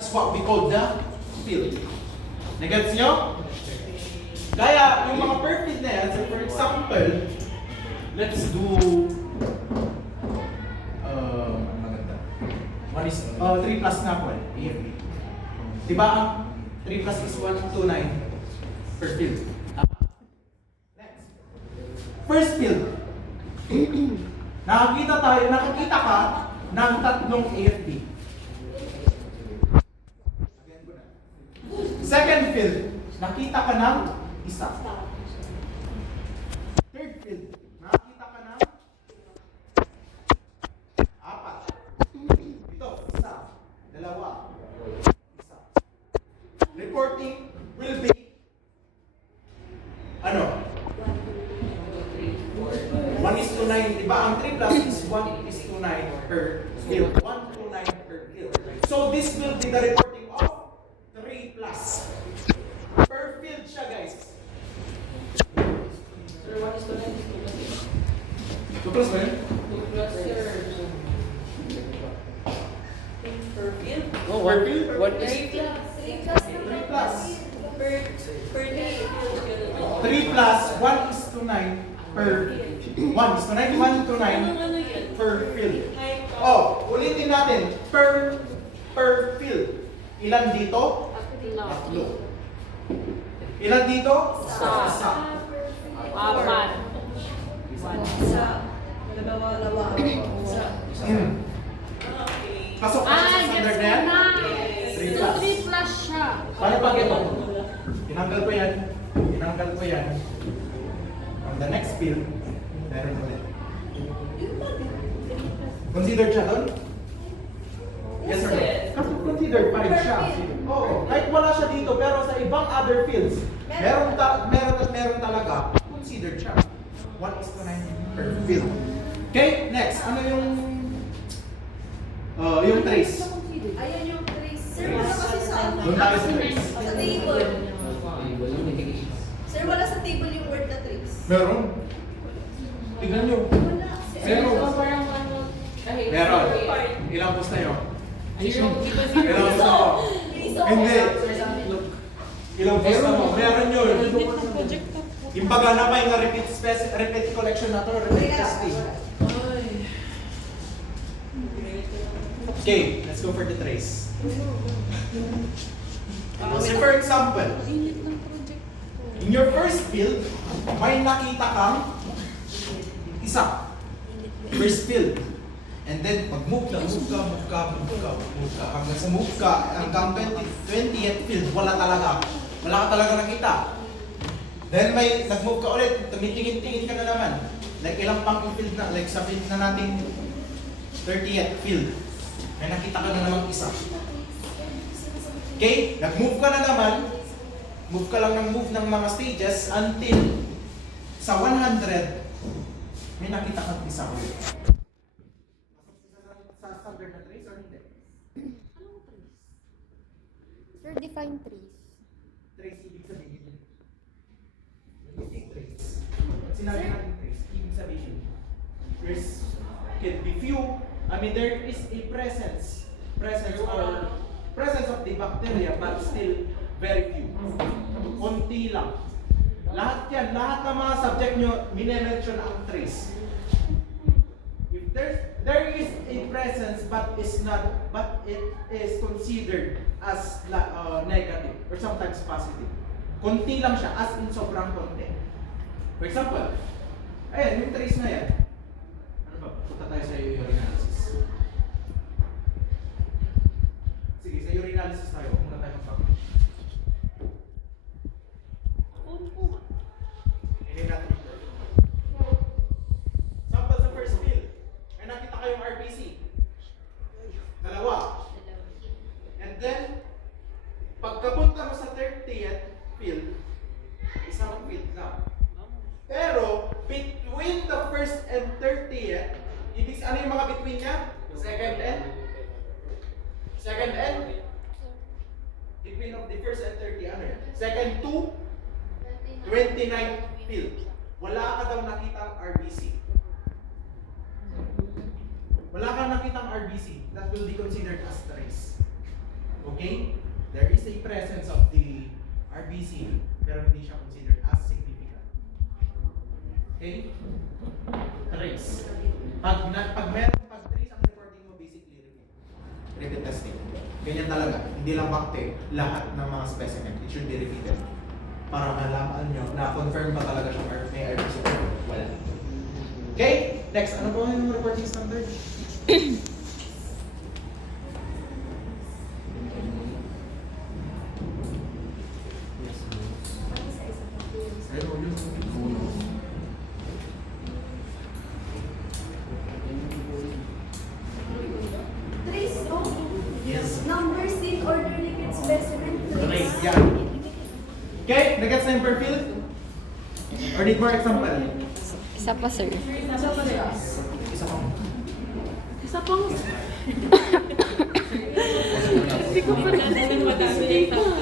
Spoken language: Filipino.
That's what we call the field. Nagets nyo? Kaya yung mga per field na yan, so for example, let's do maganda. 3 plus na po eh, AFB. Diba ang 3 plus is 129 per field. Next. First field. Nakakita ka ng tatlong AFB. Second field, nakita ka ng isa. Third field, nakita ka ng apat. Ito, isa, dalawa, isa. Reporting will be ano? 1:9, diba? Ang 3 plus is 1:9 per field. 1:9 per field. So this will be the reporting of 3 plus. Per field siya, guys. Sir, 1:9 is 2 plus ba yun? 2 plus, sir. Per field? Oh, Per field? What is 3 plus. 3 plus. Per day. 3 plus 1:9 per 1:9, 1:9 Ano yan? per field. Oh, ulitin natin. Per field. Ilan dito? Tatlo. Ilan dito? Isa. Apat. Isa. Dalawa. Isa. Pasok ka sa standard na yan? 3 plus. 3 plus siya. Paano pag ito? Tinanggal ko yan. On the next field, meron ulit. Considered siya doon? Yes or no? Kasi considered 5 siya. Oo. Kahit wala siya dito, pero sa ibang other fields, meron talaga, considered siya. 1:9 per field. Okay, next. Ano yung trace? Ayan yung trace. Sir, wala kasi sa ano. Doon tayo sa trace. Sa table. Sir, wala sa table yung word na trace. Meron. Tignan nyo. Wala. Zero. So, parang ano? Ay, Meron. sorry. Ilang post na yun? Zero. Di ba zero? Ilang post na mo? Hindi. Ilang post na mo? Meron yun. Imbaga na pa yung repeat collection na to, repeat testing. Okay, let's go for the trace. So for example, in your first field, may nakita kang isa. First field. And then, pag-move ka. Hanggang sa move ka, hanggang 20th field, wala ka talaga nakita. Then may nag-move ka ulit, tumitingin-tingin ka na naman. Like ilang pang field na, like sabihin na natin 30th field. May nakita ka na naman isa. Okay? Nag-move ka na naman. Move ka lang ng move ng mga stages until sa 100, may nakita kang isa ulit. Sa standard na trace or hindi? Anong trace? Sir, define trace. Trace, ibig sabihin. Trace. Sinabi natin trace, ibig sabihin. There's can be few. I mean, there is a presence of the bacteria, but still very few. Konti lang. Lahat ng mga subject nyo, minimension ang trace. If there is a presence, but it is considered as negative or sometimes positive. Konti lang siya, as in sobrang konti. For example, ayan, yung trace na yan. Ano ba? Punta tayo sa urinalysis. Sige, sa urinalysis tayo. Huwag muna tayo magpapagod. Hindi natin ito. Sample sa first field. May nakita kayong RBC. Dalawa. And then, pagkapunta mo sa 30th field, isang field lang. Pero, between the first and 30th, ano yung mga between niya? Second and? Between of the first and 30, ano yan? Second to 29th field. Wala ka daw nakitang RBC. Wala kang nakitang RBC, that will be considered as trace. Okay? There is a presence of the RBC, pero hindi siya considered as significant. Okay? Trace. Pag trace ang reporting mo, basically repeat testing. Ganyan talaga. Hindi lang bakte, lahat ng mga specimen. It should be repeated. Para malaman nyo na confirm ba talaga siya or may RBC or wala. Okay? Next, ano po yung reporting standard? Trace, no? Yes. Numbers in order liquid specimen. Trace, yeah. Okay, nag-gets na yung per field? Or need more example? Isa pa, sir. Isa pang. Isa pang... Hindi ko pa rin.